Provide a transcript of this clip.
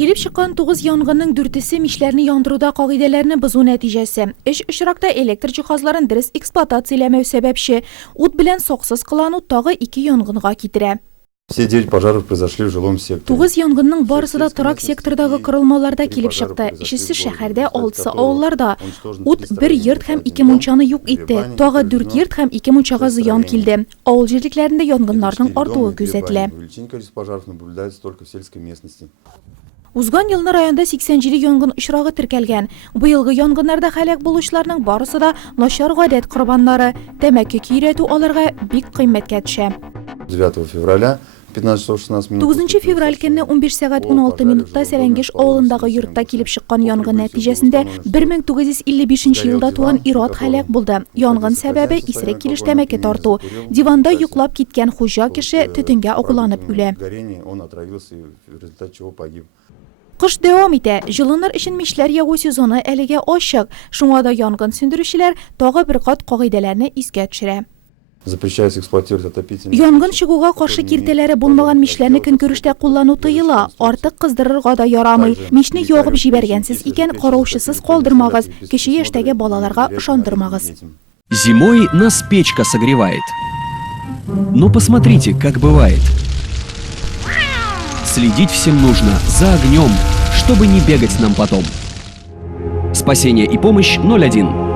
Kelib chiqqan 9 yong'inning 4'isi mishlarni yondiruvda qoidalarini buzuv natijasi. Ish ishtirokda elektr jihozlarini durust ekspluatatsiyalamay sababchi o't bilan soqsiz qilinib tog'i 2 yong'inga ketdi. Все 9 пожаров произошли в жилом секторе. 9 yong'inning borasida turak sektoridagi qurilmalarda kelib chiqdi. Ishisi shaharda, 6 ovullarda. O't 1 yurt ham 2 munchani yo'q etdi. Tog'i 4 yurt ham 2 munchaga ziyon keldi. Ovul jirliklarida yong'inlarning ortuvi kuzatildi. Uzgan yilning rayonda 80 yong'in ishrog'i tirkalgan. Bu yilgi yong'inlarda halok bo'lishlarning borasida noshor odat qurbonlari, demak kiratu ularga bek qiymatga tushdi. 9 fevraля 15:16 minut. 9 fevral kuni 15 soat 16 minutda Salangish ovulidagi yurtda kelib chiqqan yong'in natijasida 1955 yilda tug'an Irod halok bo'ldi. Yong'in sababi israk kelish tamaki tortuv. Divanda yuqlab ketgan xo'ja kishi tutunga o'g'lanib o'ldi. Qish davom etdi. Jilinar ishin mishlar yog'u sezoni aliga oshiq. Shunga yong'in söndüruvchilar tog'i bir qat qoidalarni esga tushiradi. Запрещается эксплуатировать отопительные. Yong'in chiquvga qarshi kirtalari bo'lmagan mishlarni kun ko'rishda qo'llanib tiyila. Ortiq qizdirirga da yaramay. Mishni yo'g'ib jibergansiz ekan qarovchisiz qoldirmag'iz. Kishi yoshdagi bolalarga ishondirmag'iz. Зимой нас печка согревает. Но посмотрите, как бывает. Следить всем нужно за огнем, чтобы не бегать нам потом. Спасение и помощь 01.